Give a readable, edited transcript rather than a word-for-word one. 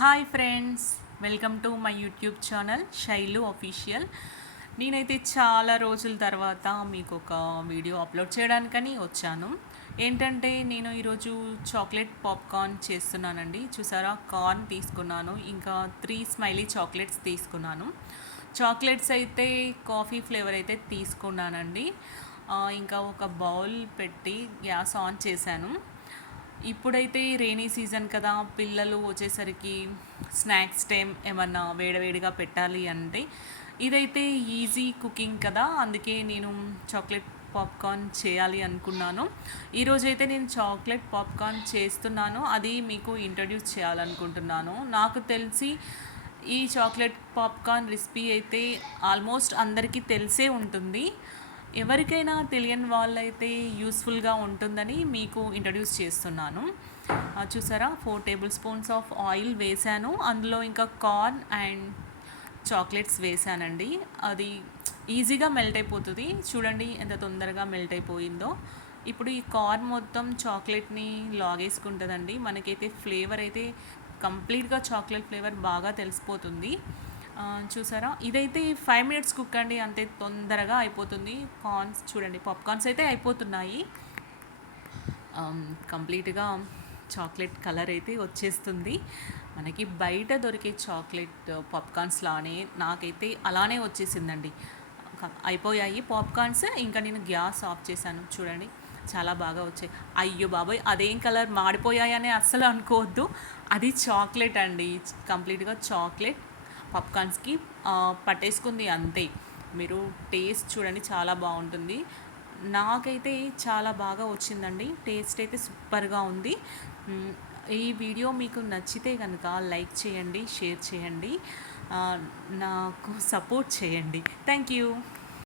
Hi friends, welcome to my YouTube channel Shailu official. నేనైతే చాలా రోజుల తర్వాత మీకు ఒక వీడియో అప్లోడ్ చేయడానికని వచ్చాను. ఏంటంటే నేను ఈరోజు చాక్లెట్ పాప్కార్న్ చేస్తున్నానండి. చూసారా, కార్న్ తీసుకున్నాను, ఇంకా 3 స్మైలీ చాక్లెట్స్ తీసుకున్నాను. చాక్లెట్స్ అయితే కాఫీ ఫ్లేవర్ అయితే తీసుకున్నానండి. ఇంకా ఒక బౌల్ పెట్టి గ్యాస్ ఆన్ చేశాను. ఇప్పుడైతే రెయినీ సీజన్ కదా, పిల్లలు వచ్చేసరికి స్నాక్స్ టైం ఏమన్నా వేడివేడిగా పెట్టాలి అంటే ఇదైతే ఈజీ కుకింగ్ కదా, అందుకే నేను చాక్లెట్ పాప్కార్న్ చేయాలి అనుకున్నాను. ఈరోజైతే నేను చాక్లెట్ పాప్కార్న్ చేస్తున్నాను, అది మీకు ఇంట్రడ్యూస్ చేయాలనుకుంటున్నాను. నాకు తెలిసి ఈ చాక్లెట్ పాప్కార్న్ రెసిపీ అయితే ఆల్మోస్ట్ అందరికీ తెలిసే ఉంటుంది. ఎవరికైనా తెలియని వాళ్ళైతే యూస్ఫుల్గా ఉంటుందని మీకు ఇంట్రడ్యూస్ చేస్తున్నాను. చూసారా, 4 టేబుల్ స్పూన్స్ ఆఫ్ ఆయిల్ వేసాను. అందులో ఇంకా కార్న్ అండ్ చాక్లెట్స్ వేసానండి. అది ఈజీగా మెల్ట్ అయిపోతుంది. చూడండి ఎంత తొందరగా మెల్ట్ అయిపోయిందో. ఇప్పుడు ఈ కార్న్ మొత్తం చాక్లెట్ని లాగేసుకుంటుందండి. మనకైతే ఫ్లేవర్ అయితే కంప్లీట్గా చాక్లెట్ ఫ్లేవర్ బాగా తెలిసిపోతుంది. చూసారా, ఇదైతే 5 మినిట్స్ కుక్ అండి, అంతే తొందరగా అయిపోతుంది. కార్న్స్ చూడండి, పాప్కార్న్స్ అయితే అయిపోతున్నాయి. కంప్లీట్గా చాక్లెట్ కలర్ అయితే వచ్చేస్తుంది. మనకి బయట దొరికే చాక్లెట్ పాప్కార్న్స్ లానే నాకైతే అలానే వచ్చేసిందండి. అయిపోయాయి పాప్కార్న్స్. ఇంకా నేను గ్యాస్ ఆఫ్ చేశాను. చూడండి, చాలా బాగా వచ్చాయి. అయ్యో బాబోయ్, అదేం కలర్, మాడిపోయాయని అస్సలు అనుకోవద్దు. అది చాక్లెట్ అండి, కంప్లీట్గా చాక్లెట్ పాప్కార్న్స్కి పట్టేసుకుంది అంతే. మీరు టేస్ట్ చూడండి, చాలా బాగుంటుంది. నాకైతే చాలా బాగా వచ్చిందండి, టేస్ట్ అయితే సూపర్గా ఉంది. ఈ వీడియో మీకు నచ్చితే కనుక లైక్ చేయండి, షేర్ చేయండి, నాకు సపోర్ట్ చేయండి. Thank you.